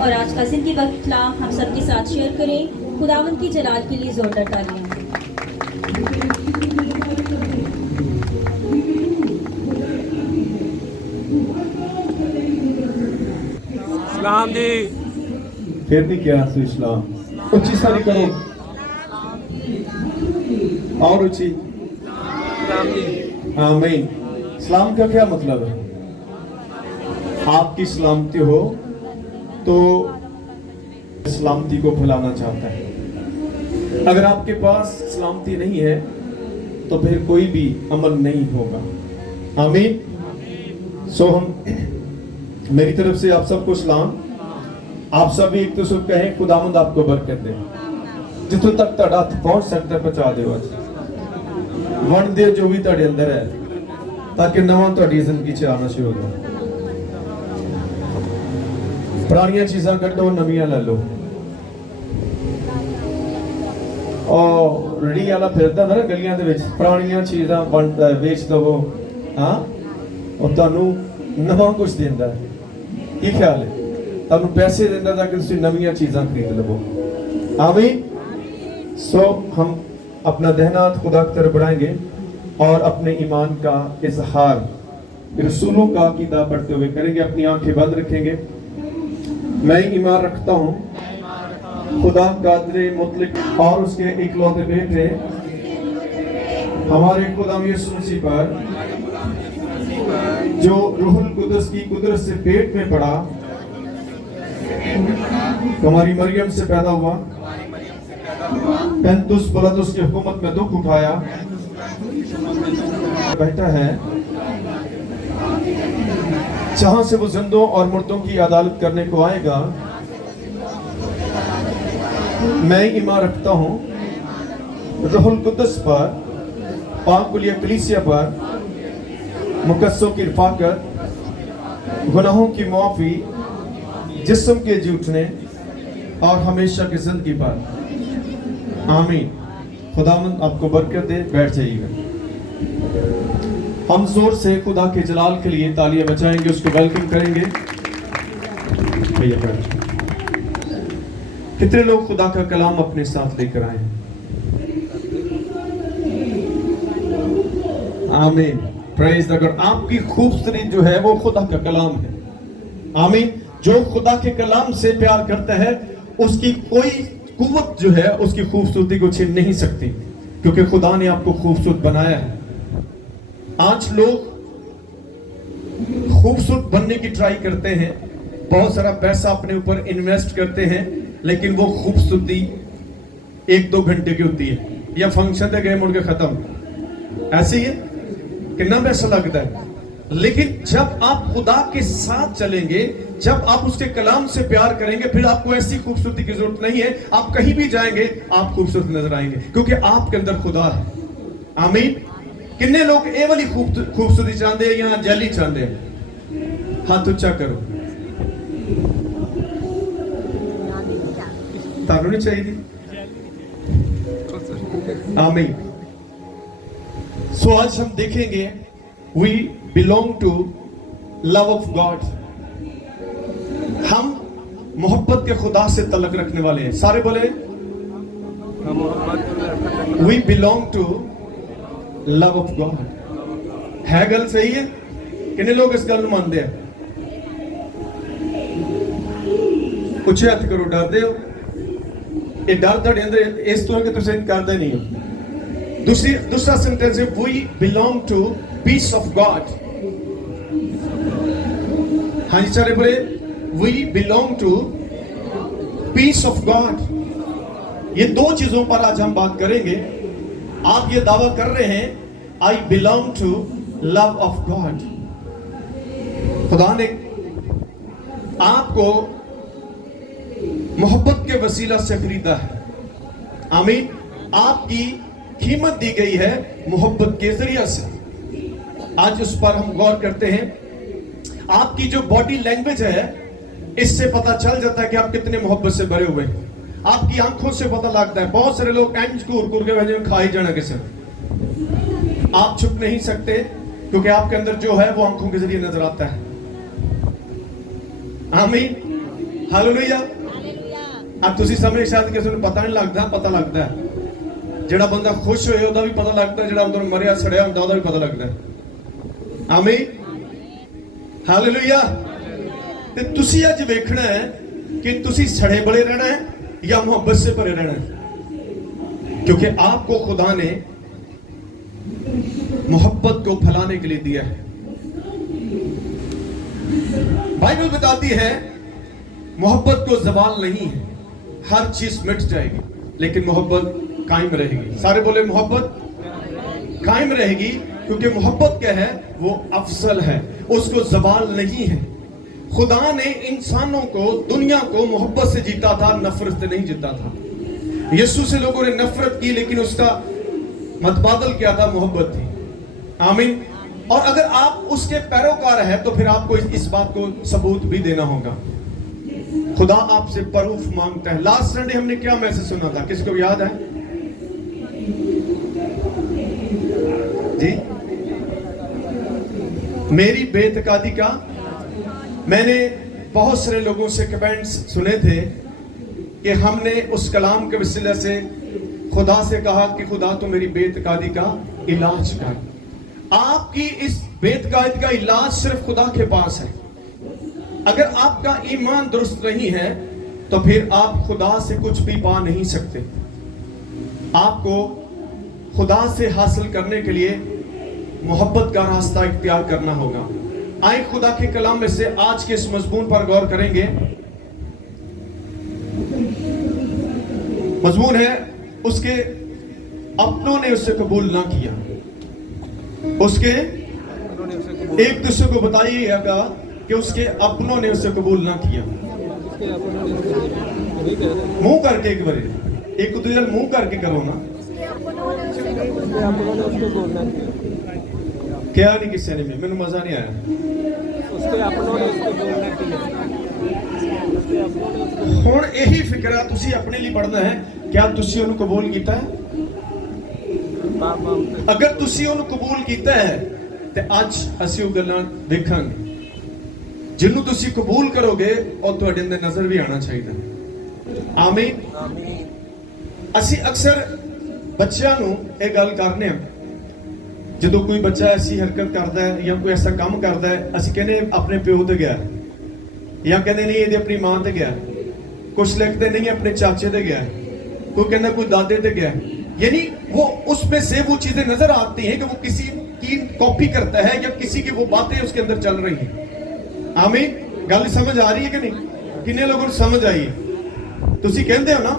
اور آج کا زندگی کا کلام ہم سب کے ساتھ شیئر کریں. خداوند کی جلال کے لیے زوردار تالیاں. اسلام جی پھر نہیں کیا سو اسلام اچھی ساری کرو اور اچھی اسلام جی آمین. اسلام کا کیا مطلب ہے؟ آپ کی سلامتی ہو تو سلامتی کو پھیلانا چاہتا ہے. اگر آپ کے پاس سلامتی نہیں ہے تو پھر کوئی بھی عمل نہیں ہوگا. آمین. سو ہم میری طرف سے آپ سب کو سلام. آپ سب ایک تو سب کہیں خداوند آپ کو برکت دے. جتوں تک تہاڈا ہتھ پہنچ سکتا ہے پہنچا دیو. ون دے جو بھی تہاڈے اندر ہے تاکہ نواں تہاڈی زندگی چ آنا شروع ہو. پرانیاں چیزاں کڈو نویاں لے لو. اور ریڑھی والا پھردا نا گلیاں دے وچ پرانیاں چیزاں ویچ دو. ہاں اور تانوں نواں کچھ دیندا ہے. کی خیال ہے؟ تانوں پیسے دیندا تاکہ تسی نویاں چیزاں خرید لو. آمین. سو ہم اپنا ذہنات خدا کی طرف بڑھائیں گے اور اپنے ایمان کا اظہار رسولوں کا عقیدہ پڑھتے ہوئے کریں گے. اپنی آنکھیں بند رکھیں گے. میں ایمان رکھتا ہوں خدا قادر مطلق اور اس کے اکلوتے بیٹے ہمارے خدا یسوع مسیح پر جو روح القدس کی قدرت سے پیٹ میں پڑا, ہماری مریم سے پیدا ہوا, پینتوس پلاطس کی حکومت میں دکھ اٹھایا, بیٹھا ہے جہاں سے وہ زندوں اور مردوں کی عدالت کرنے کو آئے گا. میں ایمان رکھتا ہوں روح القدس پر, پاک کلیہ کلیسیا پر, مقدسوں کی رفاقت, گناہوں کی معافی, جسم کے جی اٹھنے اور ہمیشہ کی زندگی پر. آمین. خداوند آپ کو برکت دے. بیٹھ جائیے گا. ہم زور سے خدا کے جلال کے لیے تالیاں بجائیں گے, اس کو ویلکم کریں گے. کتنے لوگ خدا کا کلام اپنے ساتھ لے کر آئے ہیں؟ آمین. پریز اگر آپ کی خوبصورتی جو ہے وہ خدا کا کلام ہے. آمین. جو خدا کے کلام سے پیار کرتا ہے اس کی کوئی قوت جو ہے اس کی خوبصورتی کو چھین نہیں سکتی, کیونکہ خدا نے آپ کو خوبصورت بنایا ہے. آج لوگ خوبصورت بننے کی ٹرائی کرتے ہیں, بہت سارا پیسہ اپنے اوپر انویسٹ کرتے ہیں, لیکن وہ خوبصورتی 1-2 گھنٹے کی ہوتی ہے, یا فنکشن دے گئے مڑ کے ختم. ایسے ہی ہے کتنا پیسہ لگتا ہے. لیکن جب آپ خدا کے ساتھ چلیں گے, جب آپ اس کے کلام سے پیار کریں گے, پھر آپ کو ایسی خوبصورتی کی ضرورت نہیں ہے. آپ کہیں بھی جائیں گے آپ خوبصورت نظر آئیں گے, کیونکہ آپ کے اندر خدا ہے. آمین. کتنے لوگ اے والی خوبصورتی چاہتے ہیں یا جیلی چاہتے ہیں؟ ہاتھ اونچا کرو. تانوں نہیں چاہیے. آمین. سو آج ہم دیکھیں گے we belong to love of God. ہم محبت کے خدا سے تعلق رکھنے والے ہیں. سارے بولے we belong to love of God. ہے گل صحیح ہے؟ کتنے لوگ اس گل مانتے ہیں؟ اچھے ہاتھ کرو. ڈر دے ہو؟ یہ ڈر تھوڑے اندر اس طرح کہ تم انکار دے نہیں ہو. دوسرا سینٹینس ہے we belong to peace of God. ہاں جی چلے بولے we belong to peace of God. یہ 2 چیزوں پر آج ہم بات کریں گے. آپ یہ دعویٰ کر رہے ہیں I belong to love of God. خدا نے آپ کو محبت کے وسیلہ سے خریدا ہے. آمین. آپ کی قیمت دی گئی ہے محبت کے ذریعہ سے. آج اس پر ہم غور کرتے ہیں. آپ کی جو باڈی لینگویج ہے اس سے پتہ چل جاتا ہے کہ آپ کتنے محبت سے بھرے ہوئے ہیں. آپ کی آنکھوں سے پتہ لگتا ہے. بہت سارے لوگ اینج کور کے وجہ میں کھائی جانا کسے, آپ چھپ نہیں سکتے کیونکہ آپ کے اندر جو ہے وہ آنکھوں کے ذریعے نظر آتا ہے. آمین. ਹਾਲੇਲੂਇਆ। ਆ ਤੁਸੀਂ ਸਮੇਂ ਸ਼ਾਇਦ ਕਿਸੇ ਨੂੰ ਪਤਾ ਨਹੀਂ ਲੱਗਦਾ, ਪਤਾ ਲੱਗਦਾ ਹੈ। ਜਿਹੜਾ ਬੰਦਾ ਖੁਸ਼ ਹੋਏ ਉਹਦਾ ਵੀ ਪਤਾ ਲੱਗਦਾ, ਜਿਹੜਾ ਅੰਦਰ ਮਰਿਆ ਸੜਿਆ ਹੁੰਦਾ ਉਹਦਾ ਵੀ ਪਤਾ ਲੱਗਦਾ। ਆਮੀਨ, ਹਾਲੇਲੂਇਆ। ਤੇ ਤੁਸੀਂ ਅੱਜ ਵੇਖਣਾ ਹੈ कि तुसी सड़े बड़े रहना है या मोहब्बत से भरे रहना है, क्योंकि आपको खुदा ने मोहब्बत को फैलाने के लिए दिया है। बाइबल बताती है मोहब्बत को ज़वाल नहीं है, हर चीज मिट जाएगी लेकिन मोहब्बत कायम रहेगी। सारे बोले मोहब्बत कायम रहेगी, क्योंकि मोहब्बत क्या है, वो अफजल है, उसको ज़वाल नहीं है। खुदा ने इंसानों को, दुनिया को मोहब्बत से जीता था, नफरत से नहीं जीता था। यीशु से लोगों ने नफरत की, लेकिन उसका मतबादल क्या था, मोहब्बत थी। आमीन। और अगर आप उसके पैरोकार हैं तो फिर आपको इस बात को सबूत भी देना होगा। खुदा आपसे प्रूफ मांगता है। लास्ट संडे हमने क्या मैसेज सुना था, किसको याद है जी? मेरी बेतकादी का। मैंने बहुत सारे लोगों से कमेंट्स सुने थे कि हमने उस कलाम के वसीले से खुदा से कहा कि खुदा तो मेरी बेतकादी का इलाज कर। आपकी इस बेतकादी का इलाज सिर्फ खुदा के पास है। अगर आपका ईमान दुरुस्त नहीं है तो फिर आप खुदा से कुछ भी पा नहीं सकते। आपको खुदा से हासिल करने के लिए मोहब्बत का रास्ता इख्तियार करना होगा। आए खुदा के कलाम में से आज के इस मजमून पर गौर करेंगे। मजमून है, उसके अपनों ने उसे कबूल ना किया। उसके एक दूसरे को बताइएगा कि उसके अपनों ने उसे कबूल ना किया। मुंह करके एक बार, एक दूसरे मुंह करके करो ना। क्या नहीं किसी ने, मैंने मजा नहीं आया। हुण यही फिक्र तुसी अपने लिए पढ़ना है, क्या तुसी उन्हें कबूल किया है? अगर तुसी उन्हें कबूल किया है तो आज असी वो गल्लां देखांगे। जिन्हों तुसी कबूल करोगे और तुहाडे अंदर नजर भी आना चाहिए। आमीन। असी अक्सर बच्चों नूं ये गल करने, ਜਦੋਂ कोई बच्चा ऐसी हरकत करता है या कोई ऐसा काम करता है, ਅਸੀਂ ਕਹਿੰਦੇ अपने प्यो ਤੇ ਗਿਆ, या कहते नहीं ये अपनी मां ਤੇ ਗਿਆ, कुछ लिखते नहीं अपने चाचे ਤੇ ਗਿਆ, कोई कहना कोई दादे ਤੇ ਗਿਆ। यानी वो उसमें से वो चीजें नजर आती हैं कि वो किसी की कॉपी करता है या किसी की वो बातें उसके अंदर चल रही हैं। आमीन। गल समझ आ रही है कि नहीं? कितने लोगों को समझ आई है? तुसी कहते हो ना,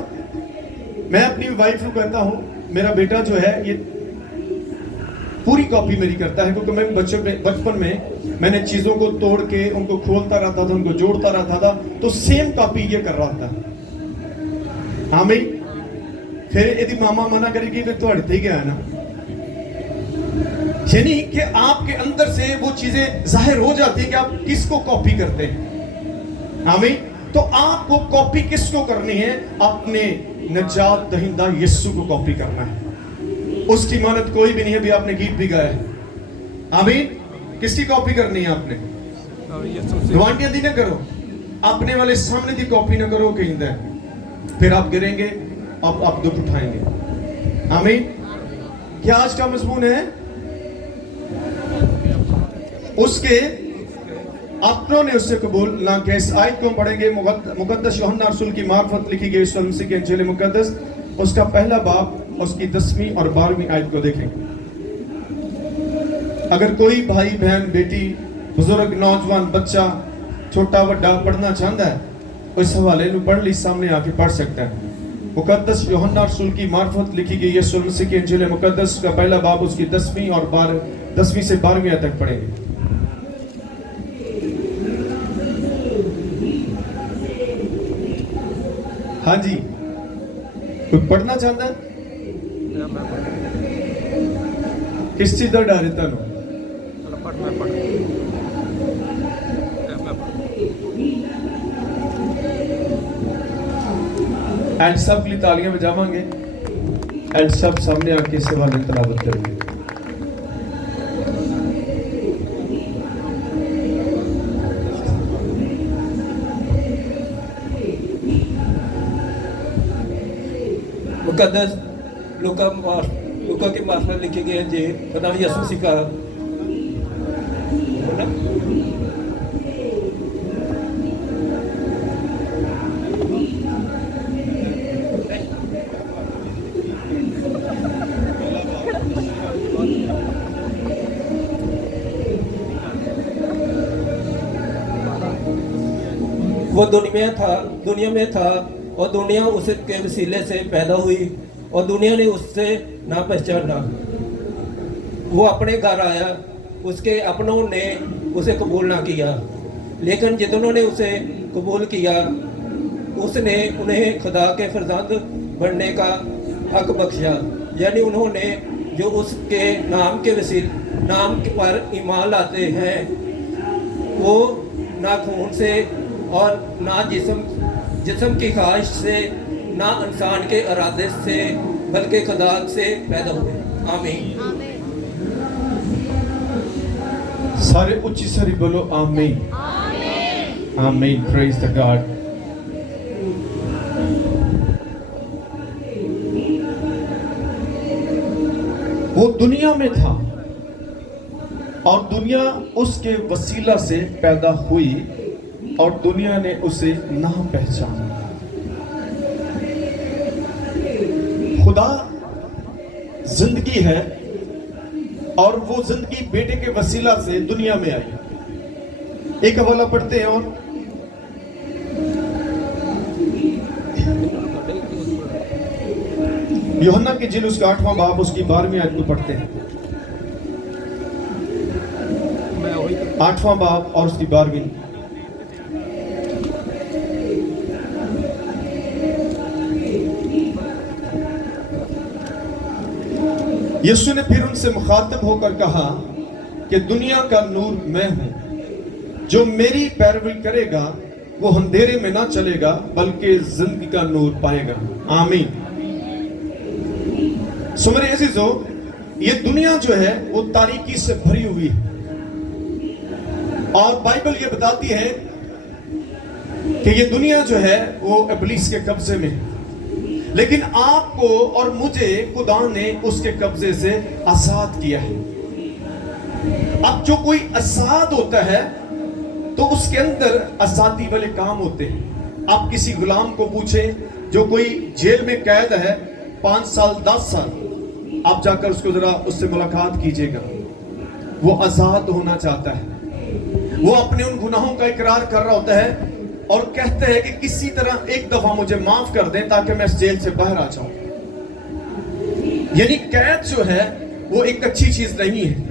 मैं अपनी वाइफ को कहता हूँ मेरा बेटा जो है ये पूरी कॉपी मेरी करता है, क्योंकि मैं बचपन में मैंने चीजों को तोड़ के उनको खोलता रहता था, उनको जोड़ता रहता था, तो सेम कॉपी ये कर रहा था। हाँ भाई, फिर यदि मामा मना करेगी तो थोड़े ते गया ना, यानी कि आपके अंदर से वो चीजें जाहिर हो जाती है कि आप किसको कॉपी करते हैं। हाँ भाई, तो आपको कॉपी किसको करनी है? अपने नजात दहिंदा यीशु को कॉपी करना है। उसकी मानत कोई भी नहीं है। भी आपने गीत भी गाया है। आमीन। किसकी कॉपी करनी है आपने? गवांटियां दी ना करो, अपने वाले सामने की कॉपी ना करो कहीं, फिर आप गिरेंगे, आप दुख उठाएंगे। आमीन। क्या आज का मजमून है? उसके अपनों ने उससे कबूल ना किया। इस आयत को हम पढ़ेंगे मुकद्दस यूहन्ना रसूल की मार्फत लिखी गई यीशु मसीह के इंजील मुकद्दस, उसका पहला बाब, उसकी 10वीं और 12वीं आयत को देखेंगे। अगर कोई भाई बहन बेटी बुजुर्ग नौजवान बच्चा छोटा बड़ा पढ़ना चाहता है, इस हवाले को पढ़ ली सामने आके पढ़ सकता है। मुकद्दस यूहन्ना रसूल की मार्फत लिखी गई यीशु मसीह के इंजील मुकद्दस का पहला बाब, उसकी 10वीं और 10वीं से 12वीं आयत तक पढ़ेंगे। हाँ जी, कोई पढ़ना चाहता है? किस चीज का डर है तुहानू? एंड सब के लिए तालियां बजावांगे। एंड सब सामने आके इस हवाले तिलावत करेंगे। मुकद्दस लूका के मार्फत लिखे गए जे खुदा यीशु मसीह का वो दुनिया में था और दुनिया उसके वसीले से पैदा हुई और दुनिया ने उससे ना पहचाना। वो अपने घर आया, उसके अपनों ने उसे कबूल ना किया, लेकिन जितनों ने उसे कबूल किया उसने उन्हें खुदा के फरजंद बनने का हक बख्शा, यानी उन्होंने जो उसके नाम पर ईमान लाते हैं। वो ना खून से और ना जिस्म की ख्वाहिश से, ना इंसान के इरादे से, बल्कि खुदा से पैदा हुए। आमीन। सारे उच्ची सरी बोलो आमीन। आमीन। Praise the God. वो दुनिया में था और दुनिया उसके वसीला से पैदा हुई और दुनिया ने उसे ना पहचाना। खुदा जिंदगी है और वो जिंदगी बेटे के वसीला से दुनिया में आई। एक हवाला पढ़ते हैं और यूहन्ना की इंजील उसका 8वां बाब उसकी 12वीं आयत को पढ़ते हैं। 8वां बाब और उसकी 12वीं। यीशु ने फिर उनसे मुखातिब होकर कहा कि दुनिया का नूर मैं हूं, जो मेरी पैरवी करेगा वो अंधेरे में ना चलेगा बल्कि जिंदगी का नूर पाएगा। आमीन। सुमरे अजीजो, ये दुनिया जो है वो तारीकी से भरी हुई है और बाइबल ये बताती है कि ये दुनिया जो है वो इब्लीस के कब्जे में है, लेकिन आपको और मुझे खुदा ने उसके कब्जे से आजाद किया है। अब जो कोई आजाद होता है तो उसके अंदर आजादी वाले काम होते हैं। आप किसी गुलाम को पूछें जो कोई जेल में कैद है 5 साल 10 साल, आप जाकर उसको जरा उससे मुलाकात कीजिएगा। वो आजाद होना चाहता है, वो अपने उन गुनाहों का इकरार कर रहा होता है और कहते हैं कि किसी तरह एक दफा मुझे माफ कर दें ताकि मैं इस जेल से बाहर आ जाऊं। यानी कैद जो है वो एक अच्छी चीज नहीं है।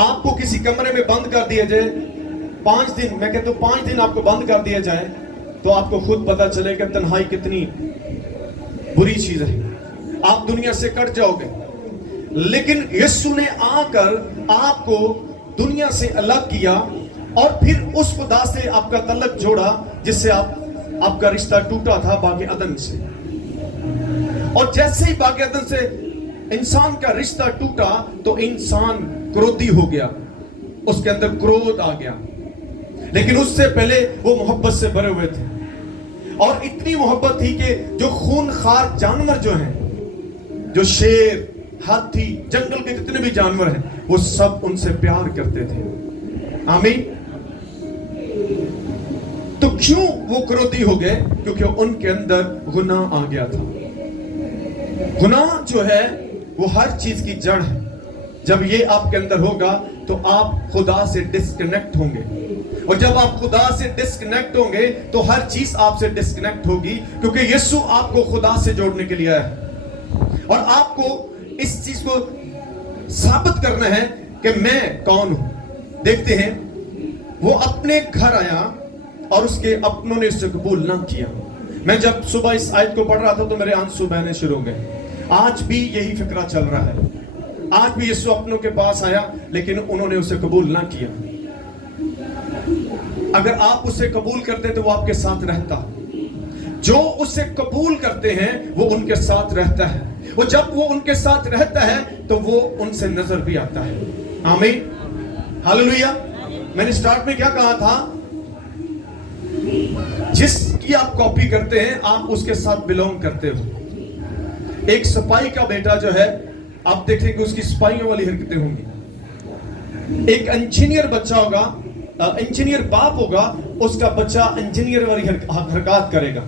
आपको किसी कमरे में बंद कर दिया जाए 5 दिन, मैं कहता हूं 5 दिन आपको बंद कर दिया जाए तो आपको खुद पता चलेगा तन्हाई कितनी बुरी चीज है। आप दुनिया से कट जाओगे, लेकिन यीशु ने आकर आपको दुनिया से अलग किया और फिर उस खुदा से आपका तल्लुक जोड़ा जिससे आपका रिश्ता टूटा था बाकी अदन से। और जैसे ही बाकी अदन से इंसान का रिश्ता टूटा तो इंसान क्रोधी हो गया, उसके अंदर क्रोध आ गया, लेकिन उससे पहले वो मोहब्बत से भरे हुए थे। और इतनी मोहब्बत थी कि जो खूनखार जानवर जो हैं, जो शेर, हाथी, जंगल के जितने भी जानवर हैं, वो सब उनसे प्यार करते थे। आमीन। तो क्यों वो क्रोधी हो गए? क्योंकि उनके अंदर गुनाह आ गया था। गुनाह जो है वो हर चीज की जड़ है। जब ये आपके अंदर होगा तो आप खुदा से डिस्कनेक्ट होंगे, और जब आप खुदा से डिस्कनेक्ट होंगे तो हर चीज आपसे डिस्कनेक्ट होगी, क्योंकि यीशु आपको खुदा से जोड़ने के लिए आया है। और आपको इस चीज को साबित करना है कि मैं कौन हूं। देखते हैं, वो अपने घर आया और उसके अपनों ने उसे कबूल ना किया। मैं जब सुबह इस आयत को पढ़ रहा था तो मेरे आंसू बहने शुरू हो गए। आज भी यही फिक्रा चल रहा है। आज भी यीशु अपनों के पास आया लेकिन उन्होंने उसे कबूल ना किया। अगर आप उसे कबूल करते तो वो आपके साथ रहता। जो उसे कबूल करते हैं वो उनके साथ रहता है। वो जब वो उनके साथ रहता है तो वो उनसे नजर भी आता है। आमीन। हालेलुया। मैंने स्टार्ट में क्या कहा था? की आप कॉपी करते हैं, आप उसके साथ बिलोंग करते हो। एक सिपाही का बेटा जो है, आप देखेंगे उसकी सिपाहियों वाली हरकतें होंगी। एक इंजीनियर बच्चा होगा, इंजीनियर बाप होगा, उसका बच्चा इंजीनियर वाली हरकत करेगा।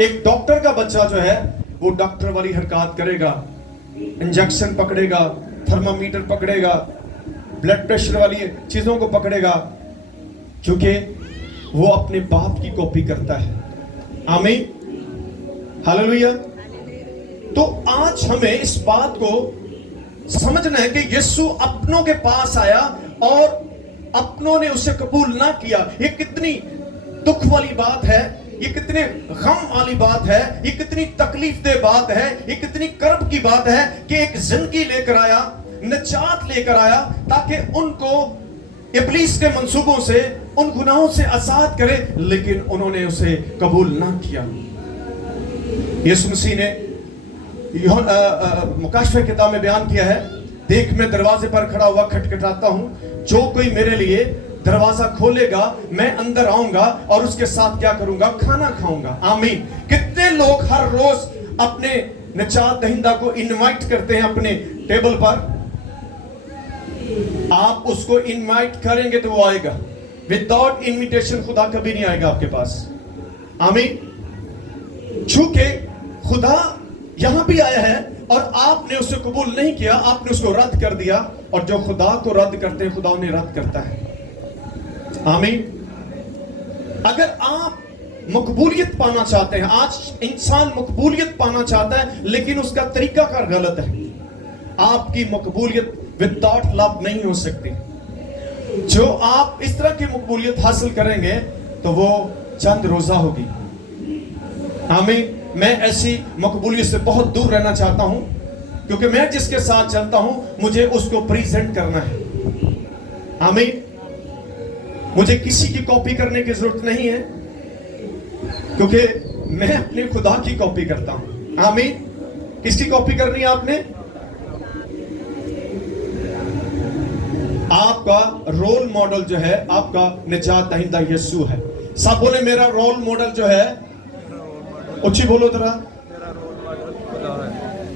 एक डॉक्टर का बच्चा जो है वो डॉक्टर वाली हरकत करेगा, इंजेक्शन पकड़ेगा, थर्मामीटर पकड़ेगा, ब्लड प्रेशर वाली चीजों को पकड़ेगा, क्योंकि वो अपने बाप की कॉपी करता है। आमीन, हालेलुया। तो आज हमें इस बात को समझना है कि यीशु अपनों के पास आया और अपनों ने उसे कबूल ना किया। ये कितनी दुख वाली बात है, ये कितने गम वाली बात है, ये कितनी तकलीफ दे बात है, ये कितनी कर्ब की बात है कि एक जिंदगी लेकर आया, निजात लेकर आया, ताकि उनको इब्लीस के मंसूबों से, उन गुनाहों से आजाद करे, लेकिन उन्होंने उसे कबूल ना किया। यीशु मसीह ने मुकाशफे किताब में बयान किया है, देख मैं दरवाजे पर खड़ा हुआ खटखटाता हूं, जो कोई मेरे लिए दरवाजा खोलेगा मैं अंदर आऊंगा और उसके साथ क्या करूंगा, खाना खाऊंगा। आमीन। कितने लोग हर रोज अपने निजात दहिंदा को इनवाइट करते हैं अपने टेबल पर। आप उसको इनवाइट करेंगे तो वो आएगा, विदाउट इनविटेशन खुदा कभी नहीं आएगा आपके पास। आमीन। चूंकि खुदा यहां भी आया है और आपने उसे कबूल नहीं किया, आपने उसको रद्द कर दिया, और जो खुदा को रद्द करते हैं खुदा उन्हें रद्द करता है। आमीन। अगर आप मकबूलियत पाना चाहते हैं, आज इंसान मकबूलियत पाना चाहता है लेकिन उसका तरीका कार गलत है। आपकी मकबूलियत विदाउट लव नहीं हो सकती। जो आप इस तरह की मकबूलियत हासिल करेंगे तो वो चंद रोजा होगी। आमीन। मैं ऐसी मकबूलियत से बहुत दूर रहना चाहता हूं, क्योंकि मैं जिसके साथ चलता हूं मुझे उसको प्रेजेंट करना है। आमीन। मुझे किसी की कॉपी करने की जरूरत नहीं है, क्योंकि मैं अपने खुदा की कॉपी करता हूं। आमीन। किसकी कॉपी करनी है आपने? आपका रोल मॉडल जो है आपका निजात दहिंदा यीशु है। सब बोले मेरा रोल मॉडल जो है, उच्ची बोलो जरा,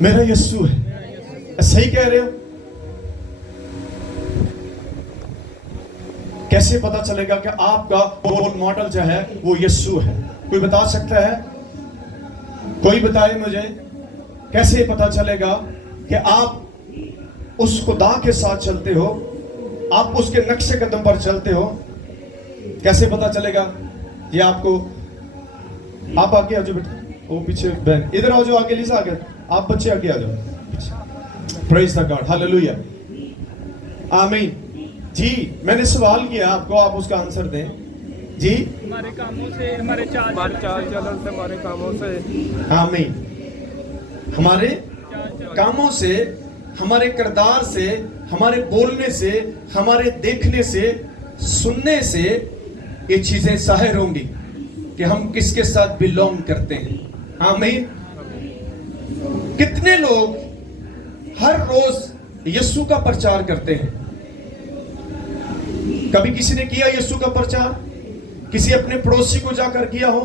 मेरा यीशु है। सही कह रहे हो? कैसे पता चलेगा कि आपका रोल मॉडल जो है वो यीशु है? कोई बता सकता है? कोई बताए मुझे, कैसे पता चलेगा कि आप उस खुदा के साथ चलते हो, आप उसके नक्शे कदम पर चलते हो? कैसे पता चलेगा? ये आपको, आप आगे आ जाओ बेटा, वो पीछे बहन इधर आओ, जो आगे लीजा आगे, आप बच्चे आगे आ जाओ। प्रेज द गॉड, हालेलुया, आमीन। जी मैंने सवाल किया आपको, आप उसका आंसर दें। जी हमारे कामों से, हमारे चाल चलन से, हमारे कामों से। आमीन। हमारे कामों से, हमारे किरदार से, हमारे बोलने से, हमारे देखने से, सुनने से ये चीजें जाहिर होंगी कि हम किसके साथ बिलोंग करते हैं। आमीन। कितने लोग हर रोज यीशु का प्रचार करते हैं? कभी किसी ने किया यीशु का प्रचार? किसी अपने पड़ोसी को जाकर किया हो?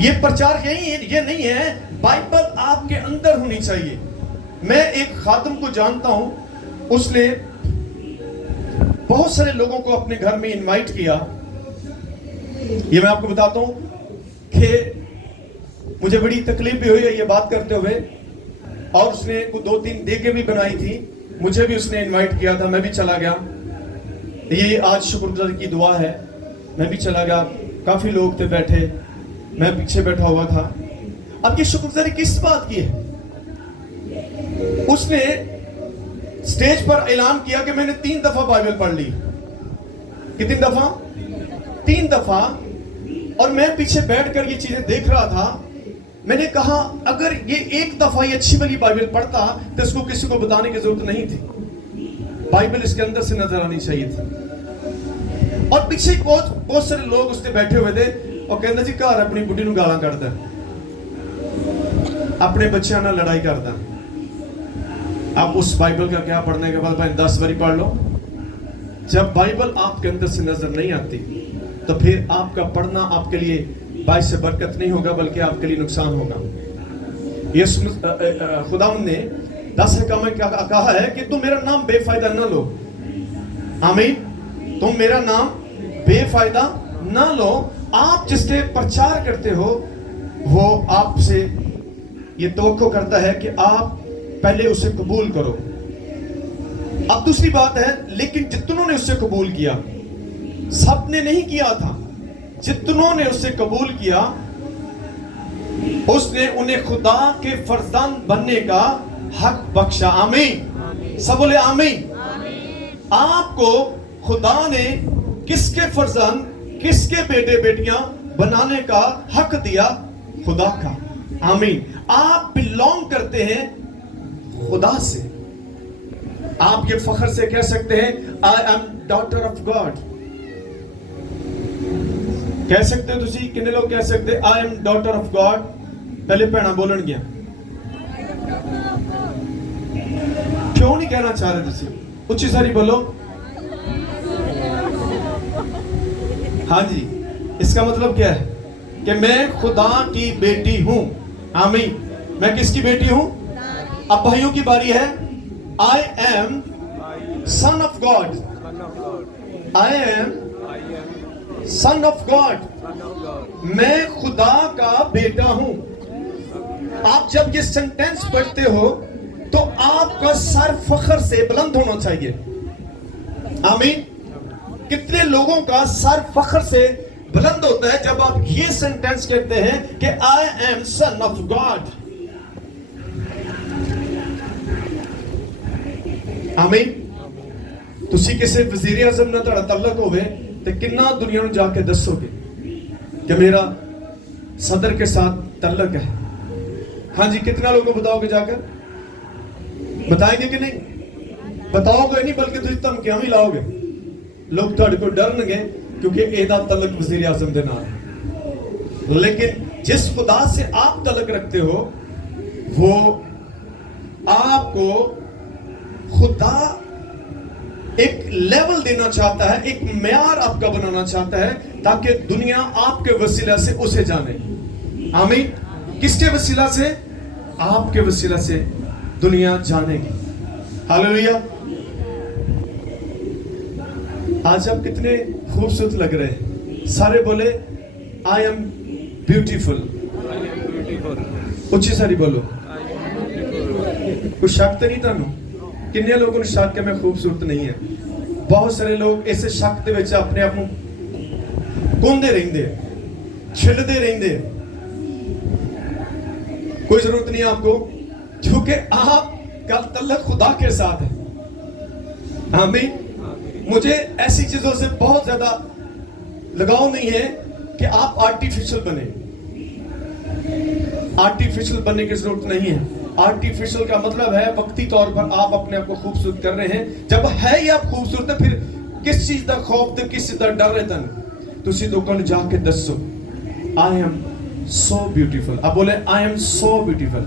ये प्रचार ये नहीं है, बाइबल आपके अंदर होनी चाहिए। मैं एक खादिम को जानता हूं, उसने बहुत सारे लोगों को अपने घर में इनवाइट किया। ये मैं आपको बताता हूं कि मुझे बड़ी तकलीफ भी हुई है ये बात करते हुए, और उसने को 2-3 देगे भी बनाई थी, मुझे भी उसने इनवाइट किया था, मैं भी चला गया। ये आज शुक्रगुजारी की दुआ है, मैं भी चला गया। काफी लोग थे बैठे, मैं पीछे बैठा हुआ था। अब ये शुक्रगुजारी किस बात की है? उसने स्टेज पर ऐलान किया कि मैंने 3 दफा बाइबल पढ़ ली। कितनी दफा? 3 दफा। और मैं पीछे बैठकर ये चीजें देख रहा था। मैंने कहा अगर ये 1 दफा ये अच्छी वाली बाइबल पढ़ता तो इसको किसी को बताने की जरूरत नहीं थी। बाइबल इसके अंदर से नजर आनी चाहिए थी। और पीछे बहुत सारे लोग उससे बैठे हुए थे और कहते जी घर अपनी बुढ़ी नूं गालां कढदा, अपने बच्चों नाल लड़ाई करदा। आप उस बाइबल का क्या पढ़ने के बाद भाई 10 बारी पढ़ लो। जब बाइबल आपके अंदर से नजर नहीं आती تو پھر آپ کا پڑھنا آپ کے لیے باعث برکت نہیں ہوگا بلکہ آپ کے لیے نقصان ہوگا. خداوند نے 10 حکم میں کہا ہے کہ تم میرا نام بے فائدہ نہ لو. آمین. تم میرا نام بے فائدہ نہ لو. آپ جس کے پرچار کرتے ہو وہ آپ سے یہ توقع کرتا ہے کہ آپ پہلے اسے قبول کرو. اب دوسری بات ہے لیکن جتنوں نے اسے قبول کیا, سب نے نہیں کیا تھا, جتنوں نے اسے قبول کیا اس نے انہیں خدا کے فرزند بننے کا حق بخشا. آمین. سب بولے آمین. آپ کو خدا نے کس کے فرزند, کس کے بیٹے بیٹیاں بنانے کا حق دیا؟ خدا کا. آمین. آپ بلونگ کرتے ہیں خدا سے. آپ یہ فخر سے کہہ سکتے ہیں I am daughter of God. کہہ سکتے ہو تسی؟ کتنے لوگ کہہ سکتے I am daughter of God؟ پہلے پہنا بولن گیا. کیوں نہیں کہنا چاہ رہے تسی؟ اچھی ساری بولو. ہاں جی, اس کا مطلب کیا ہے کہ میں خدا کی بیٹی ہوں. آمین. میں کس کی بیٹی ہوں؟ اب بھائیوں کی باری ہے. I am son of God. I am son of God. میں خدا کا بیٹا ہوں. آپ جب یہ سنٹینس پڑھتے ہو تو آپ کا سر فخر سے بلند ہونا چاہیے. آمین. کتنے لوگوں کا سر فخر سے بلند ہوتا ہے جب آپ یہ سنٹینس کہتے ہیں کہ I am son of God. آمین. تسی کسی وزیر اعظم نہ تھوڑا تعلق ہوئے تو کنا دنیا نو جا کے دسو گے کہ میرا صدر کے ساتھ تعلق ہے؟ ہاں جی, کتنا لوگوں کو بتاؤ گے جا کر؟ بتائیں گے کہ نہیں؟ بتاؤ گے نہیں بلکہ تسی دھمکیاں بھی لاؤ گے. لوگ تھوڑے کو ڈرن گے کیونکہ ایدا تعلق وزیر اعظم دے نال ہے. لیکن جس خدا سے آپ تعلق رکھتے ہو وہ آپ کو خدا ایک لیول دینا چاہتا ہے, ایک معیار آپ کا بنانا چاہتا ہے تاکہ دنیا آپ کے وسیلہ سے اسے جانے. آمین. کس کے وسیلہ سے؟ آپ کے وسیلہ سے دنیا جانے گی. ہاللویا. آج آپ کتنے خوبصورت لگ رہے ہیں. سارے بولے I am beautiful. اچھی ساری بولو. کچھ شک تو نہیں تانوں؟ کتنے لوگوں نے شک کہ میں خوبصورت نہیں ہے؟ بہت سارے لوگ ایسے شک دے وچ اپنے آپ کوندے رہندے, چھلدے رہندے. کوئی ضرورت نہیں آپ کو, کیونکہ آپ کا تعلق خدا کے ساتھ ہے. آمین. مجھے ایسی چیزوں سے بہت زیادہ لگاؤ نہیں ہے کہ آپ آرٹیفیشل بنے. آرٹیفیشل بننے کی ضرورت نہیں ہے. آرٹیفیشل کا مطلب ہے وقتی طور پر آپ اپنے آپ کو خوبصورت کر رہے ہیں. جب ہے ہی آپ خوبصورت ہے پھر کس چیز دا خوف تے کس چیز دا ڈر رہتا نہیں. تسی لوگوں نے جا کے دسو I am so beautiful. اب بولے I am so beautiful.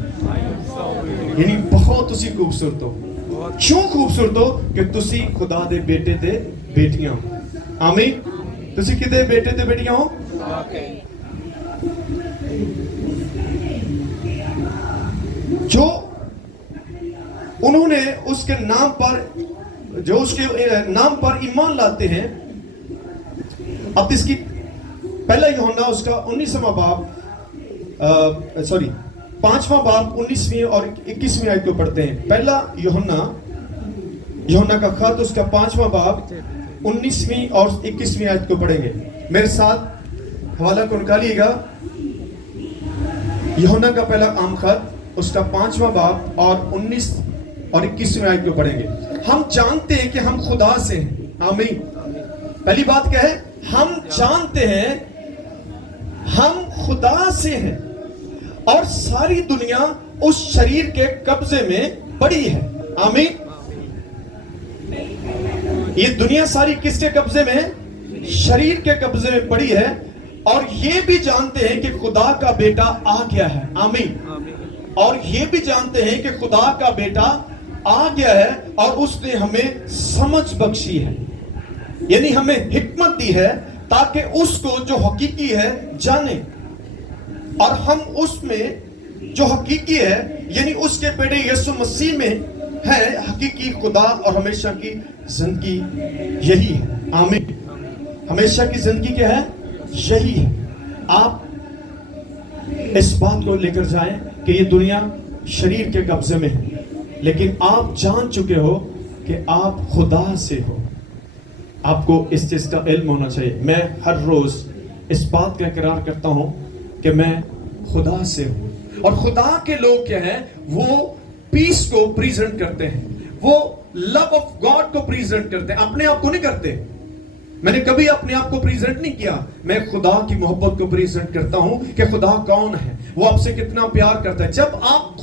یعنی بہت تسی خوبصورت ہو. کیوں خوبصورت ہو؟ کہ تسی خدا دے بیٹے تے بیٹیاں ہو. آمین. تسی کدے بیٹے تے بیٹیاں ہو؟ جو انہوں نے اس کے نام پر, جو اس کے نام پر ایمان لاتے ہیں. اب اس کی پہلا یوحنا اس کا 19واں باب 5واں باب 19ویں اور 21ویں آیت کو پڑھتے ہیں. پہلا یوحنا کا خط اس کا 5واں باب 19ویں اور 21ویں آیت کو پڑھیں گے. میرے ساتھ حوالہ کو نکالیے گا. یوحنا کا پہلا عام خط اس کا 5واں باب اور 19 اور 21ویں آیت کو پڑھیں گے. ہم جانتے ہیں کہ ہم خدا سے ہیں. آمین. پہلی بات کیا ہے؟ ہم جانتے ہیں ہم خدا سے ہیں اور ساری دنیا اس شریر کے قبضے میں پڑی ہے. آمین. یہ دنیا ساری کس کے قبضے میں ہے؟ شریر کے قبضے میں پڑی ہے. اور یہ بھی جانتے ہیں کہ خدا کا بیٹا آ گیا ہے. آمین. اور یہ بھی جانتے ہیں کہ خدا کا بیٹا آ گیا ہے اور اس نے ہمیں سمجھ بخشی ہے, یعنی ہمیں حکمت دی ہے ताकि उसको जो हकीकी है जाने, और हम उसमें जो हकीकी है यानी उसके बेटे यीशु मसीह में है हकीकी खुदा और हमेशा की जिंदगी यही है। आमीन। हमेशा की जिंदगी क्या है? यही है। आप इस बात को लेकर जाएं कि ये दुनिया शरीर के कब्जे में है, लेकिन आप जान चुके हो कि आप खुदा से हो। आपको इस चीज का इल्म होना चाहिए। मैं हर रोज इस बात का इकरार करता हूं कि मैं खुदा से हूं, और खुदा के लोग क्या हैं? वो पीस को प्रेजेंट करते हैं, वो लव ऑफ गॉड को प्रेजेंट करते हैं, अपने आप को नहीं करते। मैंने कभी अपने आप को प्रेजेंट नहीं किया, मैं खुदा की मोहब्बत को प्रेजेंट करता हूं कि खुदा कौन है, वो आपसे कितना प्यार करता है। जब आप